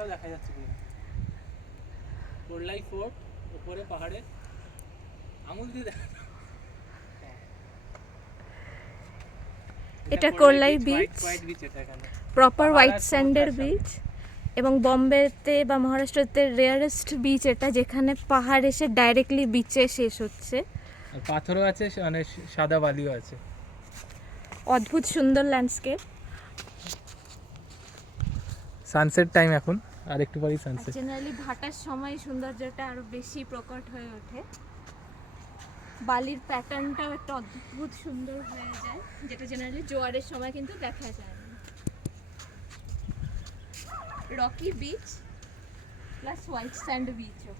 ফোর্টটাও দেখা যাচ্ছে পুরো। কোরলাই ফোর্ট উপরে পাহাড়ে আঙুল দিয়ে দেখা। এটা কোরলাই বিচ, হোয়াইট বিচ এটা এখানে প্রপার হোয়াইট পাহাড় আর স্যান্ডের সমুদ্রের বিচ। এবং বম্বেতে বা মহারাষ্ট্রতে রেয়ারেস্ট বিচ এটা, যেখানে পাহাড় এসে ডাইরেক্টলি বিচে শেষ হচ্ছে। আর পাথরও আছে, মানে সাদা বালিও আছে। অদ্ভুত সুন্দর ল্যান্ডস্কেপ। সানসেট টাইম এখন, আর একটু পরেই সানসেট। জেনারেলি ভাটার সময় সৌন্দর্যটা আরো বেশি প্রকট হয়ে ওঠে। বালির প্যাটার্নটাও একটা অদ্ভুত সুন্দর হয়ে যায়, যেটা জেনারেলি জোয়ারের সময় কিন্তু দেখা যায় না। Rocky beach plus white sand বিচও,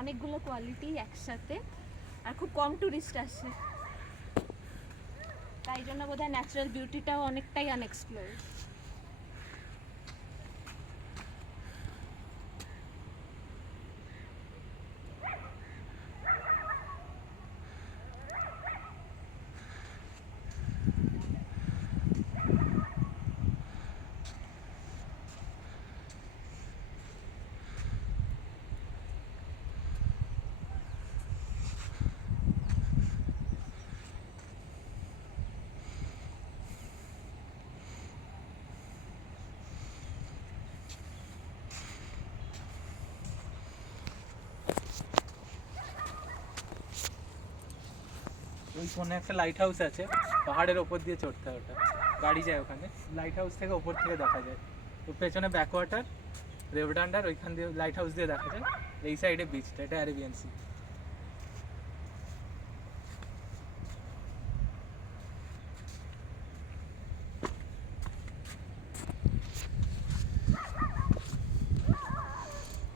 অনেকগুলো কোয়ালিটি একসাথে। আর খুব কম টুরিস্ট আসে, তাই জন্য বোধহয় ন্যাচারাল বিউটিটাও অনেকটাই আনএক্সপ্লোর্ড। ওই কোনে একটা লাইট হাউস আছে, পাহাড়ের ওপর দিয়ে চড়তে হয়, ওটা গাড়ি যায় ওখানে। লাইট হাউস থেকে ওপর থেকে দেখা যায়। তো পেছনে ব্যাকওয়াটার রেভডান্ডার, ওইখান দিয়ে লাইট হাউস দিয়ে দেখা যায়। এই সাইডে বিচটা, এটা অ্যারেবিয়ান সি।